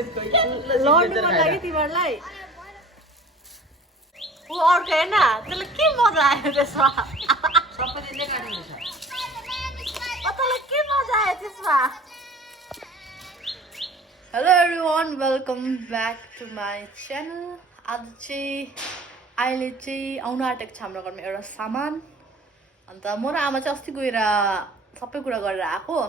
लड्नु मन लाग्यो तिमीहरूलाई ऊ अर्को हेर्न त्यसलाई के मजा आयो त्यसमा सबैले काटिन्छ तँलाई के मजा आयो त्यसमा hello everyone welcome back to my channel आज चाहिँ अहिले चाहिँ आउनु आँटेको छ हाम्रो घरमा एउटा सामान अन्त म र आमा चाहिँ अस्ति गएर सबै कुरा गरेर आएको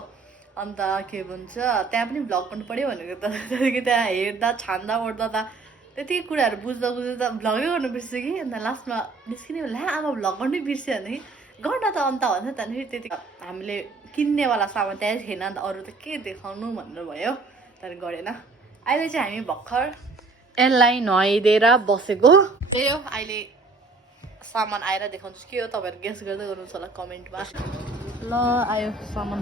अन्त के भन्छ त्यहाँ पनि भ्लग गर्नु पऱ्यो भनेको त त्यहाँदेखि त्यहाँ हेर्दा छान्दा ओर्दा त त्यति कुराहरू बुझ्दा बुझ्दा भ्लगै गर्नु बिर्स्यो कि अन्त लास्टमा निस्किने बेला आमा भ्लग गर्नै बिर्स्यो भनेदेखि गर्न त अन्त भन्छ त्यहाँदेखि त्यति हामीले किन्नेवाला सामान त्यहाँ थिएन अन्त अरू त के देखाउनु भनेर भयो तर गरेन अहिले चाहिँ हामी भर्खर यसलाई नुहाइदिएर बसेको त्यही हो अहिले सामान आएर देखाउँछु के हो तपाईँहरू गेस गर्दै गर्नुहुन्छ होला कमेन्टमा ल आयो सामान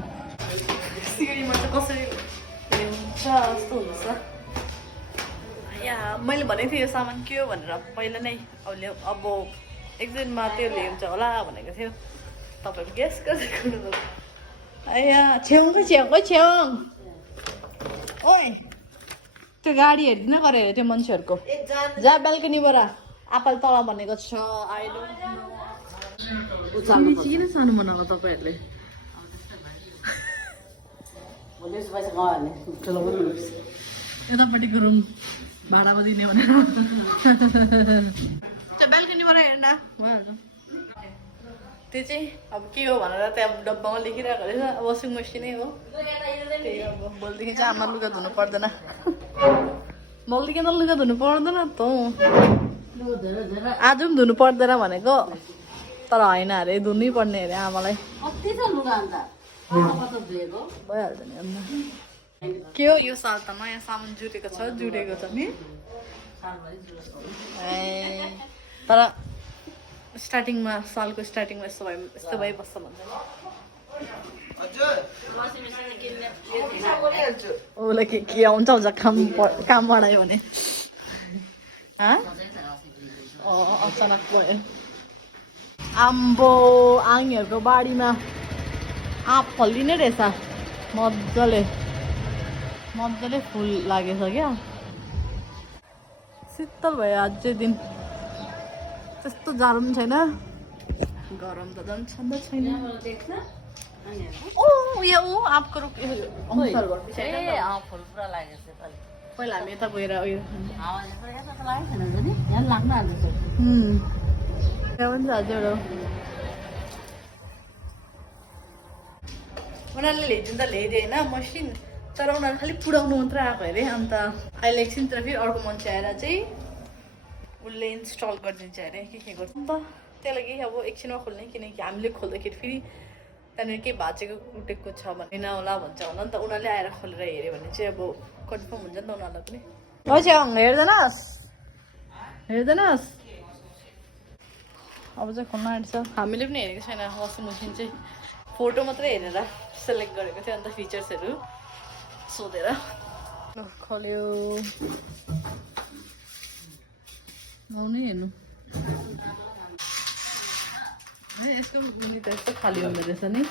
सिँढीमा चाहिँ कसरी हुन्छ जस्तो हुन्छ यहाँ मैले भनेको थिएँ यो सामान के हो भनेर पहिला नै अब एक दिनमा त्यो ल्याउँछ होला भनेको थियो तपाईँहरू गेस गर्दै गर्नुहुन्छ यहाँ छेउकै छेउकै छेउ ओइ त्यो गाडी हेरिदिन गरेर त्यो मान्छेहरूको जहाँ बेलकनीबाट आपाल तल भनेको छ किन सानो बनाएको तपाईँहरूले यतापट्टिको रुम भाडामा दिने भनेर त्यो बेलकनीबाट हेर्न भइहाल्छ त्यो चाहिँ अब के हो भनेर त्यहाँ डब्बामा लेखिरहेको रहेछ वासिङ मेसिनै हो त्यही अब भोलिदेखि चाहिँ आमा लुगा धुनु पर्दैन भोलिदेखि त लुगा धुनु पर्दैन त आज पनि धुनु पर्दैन भनेको तर होइन अरे धुनै पर्ने अरे आमालाई भइहाल्छ नि अन्त के हो यो साल त नयाँ सामान जुटेको छ नि ए तर स्टार्टिङमा सालको स्टार्टिङमा यस्तो भइबस्छ भन्छ उसलाई के आउँछ काम बढायो भने अचानक भयो आम्बो आङीहरूको बारीमा आँप फल्दिने रहेछ मजाले फुल लागेछ क्या शीतल भयो अझै दिन त्यस्तो जाडो पनि छैन गरम त झन् छँदै छैन आँपको रुख पहिला हामी यता गएर उयो हुन्छ हजुर उनीहरूले ल्याइदिनु त ल्याइदिएन मसिन तर उनीहरू खालि पुऱ्याउनु मात्रै आएको अरे अन्त अहिले एकछिन तर फेरि अर्को मान्छे आएर चाहिँ उसले इन्स्टल गरिदिन्छ अरे के गर्छ अन्त त्यही लागि अब एकछिनमा खोल्ने किनकि हामीले खोल्दाखेरि फेरि त्यहाँनिर के भाँचेको कुटेको छ भने नहोला भन्छ होला नि त उनीहरूले आएर खोलेर हेऱ्यो भने चाहिँ अब कन्फर्म हुन्छ नि त उनीहरूलाई पनि हेर्दैनस् अब चाहिँ खोल्न आँट्छ हामीले पनि हेरेको छैन वासिङ मेसिन चाहिँ फोटो मात्रै हेरेर सेलेक्ट गरेको थियो अन्त फिचर्सहरू सोधेर खोल्यो आउनै हेर्नु यसको मुनि त यस्तो खाली हुँदो रहेछ नि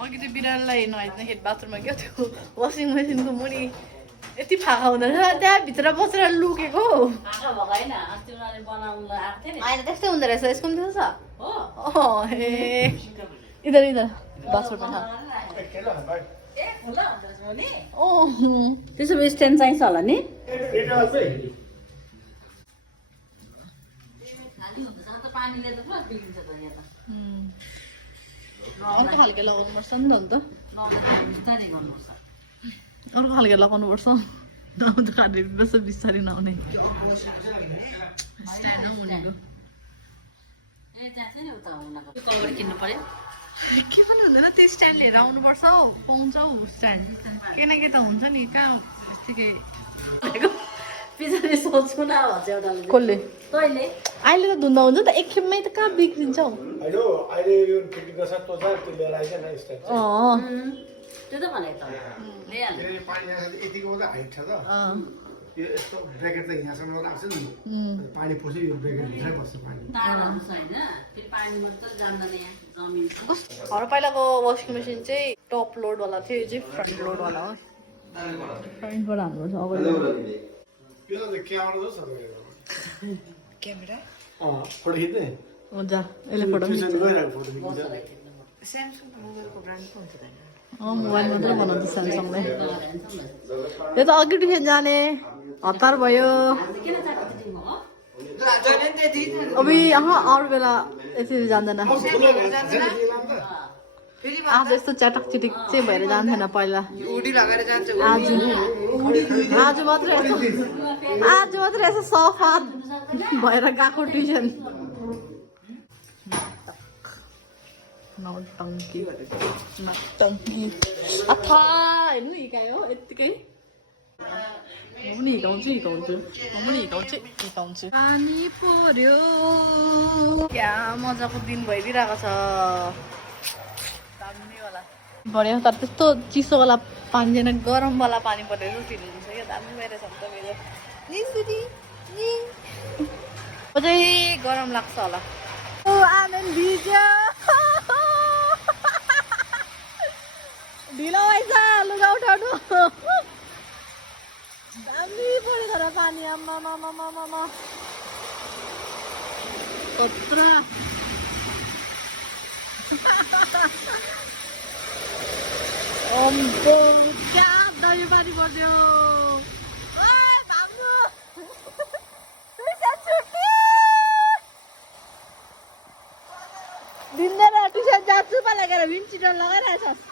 अघि त्यो बिरालोलाई नुहाइदिँदाखेरि बाथरुममा क्या त्यो वासिङ मेसिनको मुनि यति फाका हुँदो रहेछ त्यहाँ भित्र बसेर लुकेको त्यस्तै हुँदो रहेछ यसको पनि छ इधर बाथरुममा त्यसो भए स्ट्यान्ड चाहिन्छ होला नि अर्को खालको लगाउनुपर्छ नि त अर्को खालको लगाउनुपर्छ नआउँदा खाने बस्छ बिस्तारै नआउने के पनि हुँदैन त्यो स्ट्यान्ड लिएर आउनुपर्छ हौ पाउँछ हौ स्ट्यान्ड के न के त हुन्छ नि कहाँ यत्तिकै पछाडि सोच्नु न भन्छ एउटाले कसले तैँले अहिले त धुँदा हुन्छ त एकखेपमै त कहाँ बिग्रिन्छ हौ त्यो त भनेको त यो यस्तो ब्रेकेट चाहिँ यहाँसम्म राख्छ नि पानी पस्यो यो ब्रेकेट भित्रै बस्छ पानी हाम्रो पहिलाको वासिङ मेसिन चाहिँ टप लोडवाला थियो यो चाहिँ फ्रन्ट लोडवाला हो फ्रन्टबाट हाल्नुपर्छ अगाडि त्यो त क्यामेरा जस्तो छ क्यामेरा फोटो खिच्ने हुन्छ यसले फोटो ट्युसन गइरहेको फोटो खिच्छ मोबाइल मात्रै बनाउँछ स्यामसङले यो त अघि ट्युसन जाने हतार भयो अब अरू बेला यसरी जान्दैन आज यस्तो चटक चिटिक चाहिँ भएर जान्थेन पहिला आज मात्रै यसो सफा भएर गएको ट्युसन नौटङ्की अथा हेर्नु हिकायो यत्तिकै म पनि हिकाउँछु पानी पर्यो क्या मजाको दिन भइदिइरहेको छ दामीवाला बढ्यो तर त्यस्तो चिसोवाला पानी छैन गरमवाला पानी परेर फिल हुन्छ क्या दामी भइरहेछ नि त मेरो अझै गरम लाग्छ होला ओ आनन्द भिज्यो ढिलो भएछ लुगा उठाउनु दामी पऱ्यो तर पानी आम्मा कत्रा क्या दामी पानी पर्यो दिँदैन ट्युसन जान्छु पो लगेर विन्चिटर लगाइरहेको छस्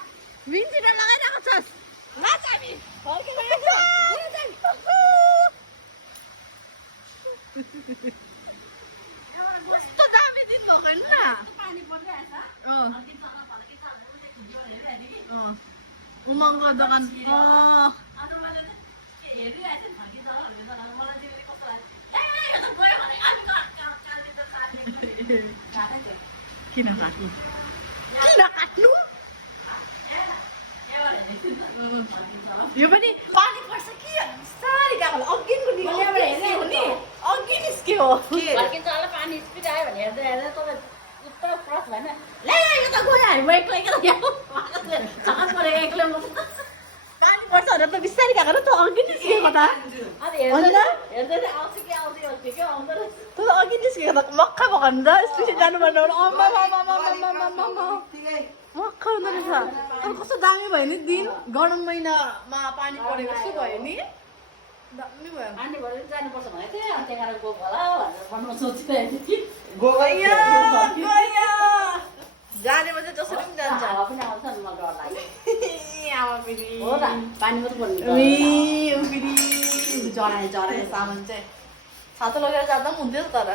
कस्तो दामी दिन भएको नि त उमङको दोकान किन काट्नु यो पनि पानी पर्छ कि सारी गएको अघिको अघि निस्क्यो पानी स्पिड आयो भने हेर्दै हेर्दै तपाईँ उता क्रस भएन ले यो त गयो हामी एक्लै चक्कर परेको एक्लै पानी पर्छ भनेर त बिस्तारै गएको र त अघि निस्केको त हेर्दै आउँछ कि आउँदै के आउँदो रहेछ त अघि निस्केको त मक्का भएको नि त स्टेसन जानुपर्ने मक्का हुँदो रहेछ तर कस्तो दामी भयो नि दिन गरम महिनामा पानी परेको जस्तो भयो नि दामी भयो पानी भरेर जानुपर्छ भने थियो अनि त्यहाँ गएको होला भनेर भन्नु सोचिरहेको थिएँ कि जानेमा चाहिँ जसरी पनि जान्छ हावा पनि आउँछ नि मलाई डर लाग्यो आमा फेरि हो त पानी मात्रै पर्नु जराए सामान चाहिँ छातो लगेर जाँदा पनि हुन्थ्यो तर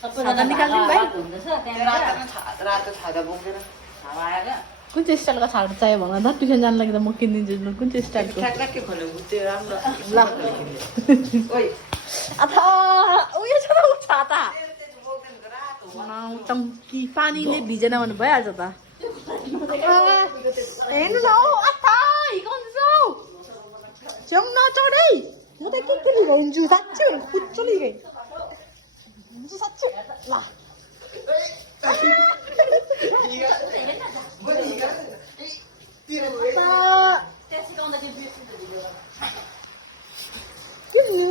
सबैजना निकाल्दिउँ भाइ? हुँदैछ त्यहाँबाट रातो छाता बोकेर हावा आएर कुन चाहिँ स्टाइलको छाडो चाहियो भन त ट्युसन जानु लागि त म किनिदिन्छु कुन चाहिँ स्टाइलको के खोल्नु त्यो राम्रो ल अथा उयो छ त छाता टङ्की पानीले भिजेन भने भइहाल्छ त हेर्नु न हौ अथा हिकाउँदैछौ छेउ नचढै म त के हिकाउँछु साँच्चै पुच्चो हिकाइ साँच्चै ल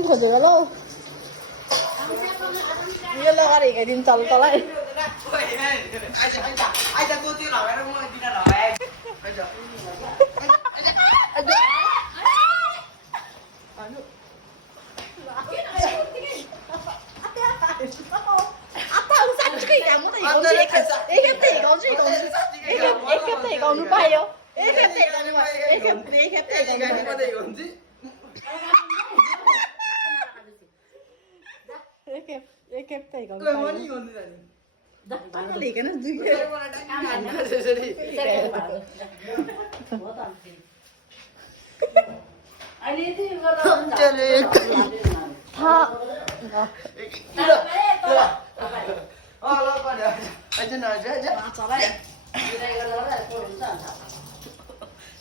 खोजेर ल यो लगाएर हिँडाइदिनु चल तँलाई हिँडाउनु पायो एकखेप त हिँडाउनु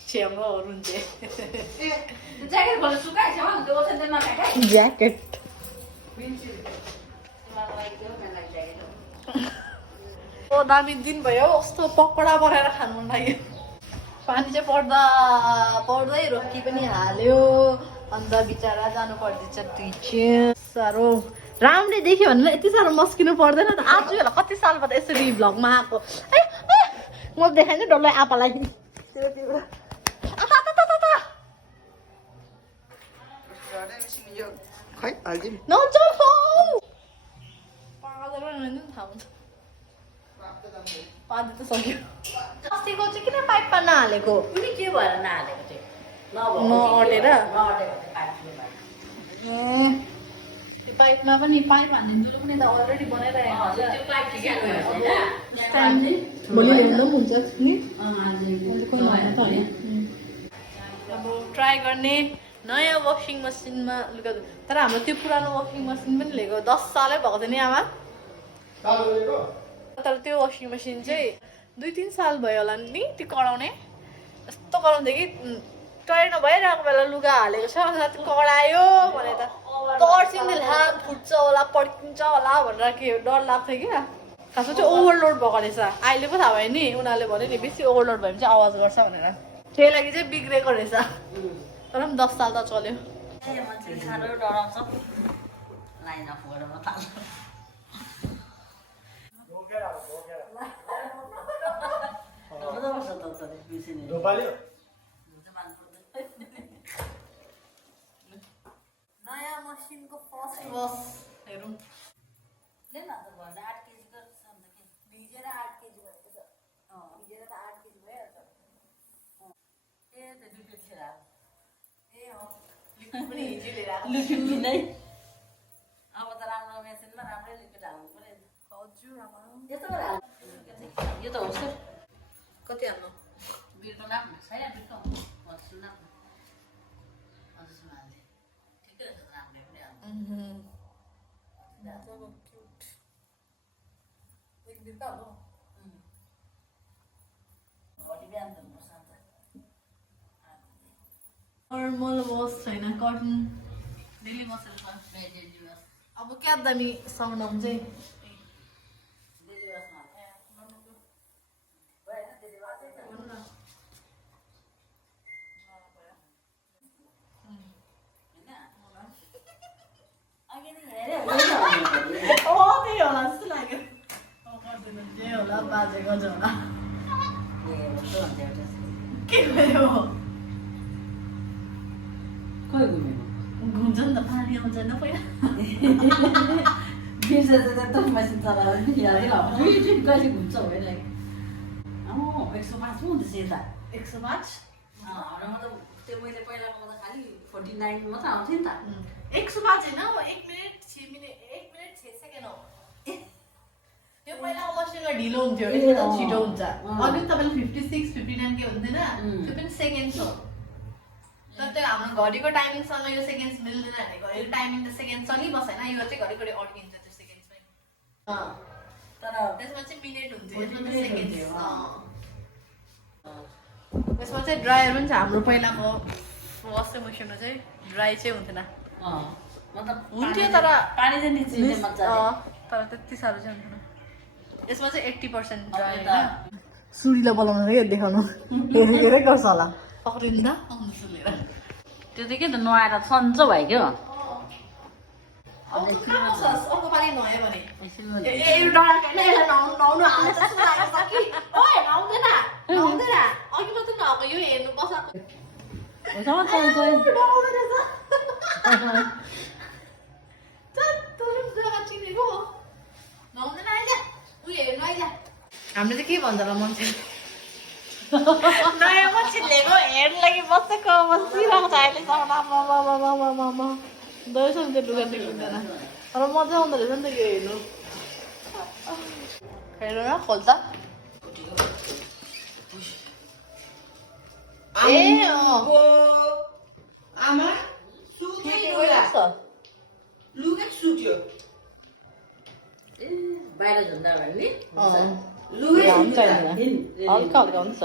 छेउमा रुन्चे ज्याकेट खोलेर सुकाएको छ भने त्यो ओछ्यान चाहिँ नकाका ज्याकेट ओ दामी दिन भयो कस्तो पकौडा बनाएर खानु मन लाग्यो पानी चाहिँ पर्दै रोकी पनि हाल्यो अन्त बिचरा जानु पर्दैछ टिचर साह्रो राम्ररी देख्यो भने यति साह्रो मस्किनु पर्दैन त आज होला कति साल बाद यसरी भ्लगमा आएको म देखाएँ नि डल्लै आपालाई खै हाल्दिम पानी त सक्यो अस्तिको चाहिँ किन पाइपमा नहालेको कुनै के भएर नहालेको चाहिँ नअटेर नअटेको चाहिँ त्यो पाइपमा पनि पाइप हान्ने जुलो पनि त अलरेडी बनाइरहेको त्यो पाइप ठिकै भयो भोलि ल्याउँदा पनि हुन्छ नि होइन अब ट्राई गर्ने नयाँ वासिङ मसिनमा लुगा तर हाम्रो त्यो पुरानो वासिङ मसिन पनि लिएको 10 सालै भएको थियो नि आमा तर त्यो वासिङ मसिन चाहिँ 2-3 साल भयो होला नि त्यो कराउने यस्तो कराउँथ्यो कि टोइलेट नभइरहेको बेला लुगा हालेको छ अन्त करायो भने त तर्सिँदै हात फुट्छ होला पड्किन्छ होला भनेर के डर लाग्थ्यो क्या खासमा चाहिँ ओभरलोड भएको रहेछ अहिले पो थाहा भयो नि उनीहरूले भन्यो नि बेसी ओभरलोड भयो भने चाहिँ आवाज गर्छ भनेर त्यही लागि चाहिँ बिग्रेको रहेछ तर पनि 10 साल त चल्यो मान्छे साह्रो डराउँछ लाइन अफ गरेर थाल्छ नयाँ मसिनको फर्स्ट वास हेरौँ ले न त भन्दा 8 केजी गर्छ अन्त के भिजेर 8 केजी भएको छ भिजेर त 8 केजी भइहाल्छ ए त लिक्विड लिएर ए हो लिक्विड पनि हिजो लिएर आएको लिक्विड नै अब त राम्रो मेसिनमा राम्रै लिक्विड हाल्नु पर्यो हजुर आमा यो त होस् कति हाल्नु बिर्को नाप्नु छैन बिर्को हजुर नाप्नु हजुर हाल्दै ठिकै रहेछ राम्रै पनि हाल्नु क्युट एक दिन त हाल्नु भोलि बिहान धुनुपर्छ अन्त नर्मल वास छैन कटन डेली वासहरू छ डेली वास अब क्या दामी साउन्ड आउँछ डेली वासमा भएन डेली वास त्यही होला जस्तो लाग्यो जे होला बाजेको झोला के भयो खोइ घुमेको घुम्छ नि त पानी आउँछ नि पहिला बिर्सेर त मेसिन चलाएर यादै लाग्छ कहिले घुम्छ होइन 105 पो हुँदैछ यता 105 हाम्रोमा त त्यो मैले पहिलाको त खालि 49 मात्र आउँथ्यो नि त 105 होइन 1 मिनट 6 मिनट 1 मिनट 6 सेकेन्ड हो त्यो पहिलाको मसिनमा ढिलो हुन्थ्यो यसमा त छिटो हुन्छ अघि तपाईँले 56 59 के हुन्थेन त्यो पनि सेकेन्ड्स हो तर त्यो हाम्रो घडीको टाइमिङसँग यो सेकेन्ड्स मिल्दैन भनेको यो टाइमिङ त सेकेन्ड चलिबस्दैन यो चाहिँ घडी अड्किन्छ त्यो सेकेन्ड्समै तर त्यसमा चाहिँ मिनेट हुन्थ्यो यसमा त सेकेन्ड्स यसमा चाहिँ ड्रायर पनि छ हाम्रो पहिलाको वासिङ मेसिनमा चाहिँ ड्राई चाहिँ हुन्थेन मतलब हुन्थ्यो तर पानी चाहिँ निस्किने मजाले तर त्यति साह्रो चाहिँ हुन्थेन यसमा चाहिँ 80% ड्राई होइन सुरीलाई बोलाउनु क्या देखाउनु हेरेरै गर्छ होला पक्रिँदा आउनु सुलेर त्यो चाहिँ के त नुहाएर सन्चो भयो क्या अर्को पालि नुहायो भने नुहाउनु हाल्छ जस्तो लागेको छ कि ओए नुहाउँदैन नुहाउँदैन अघि मात्रै नुहाएको यो हेर्नु बसाएको हामीले चाहिँ के भन्छ होला मान्छे नयाँ मान्छे लिएको हेर्नु लागि बसेको बसिरहेको छ अहिलेसम्म दर्शन चाहिँ लुगा देख्दैन तर मजा आउँदो रहेछ नि त यो हेर्नु हेर्नु न खोल्दा ए आमा लुगा सुक्यो बाहिर झुन्दा भयो नि हल्का हल्का हुन्छ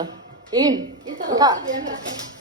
हिँड यता उता बिहान लाग्छ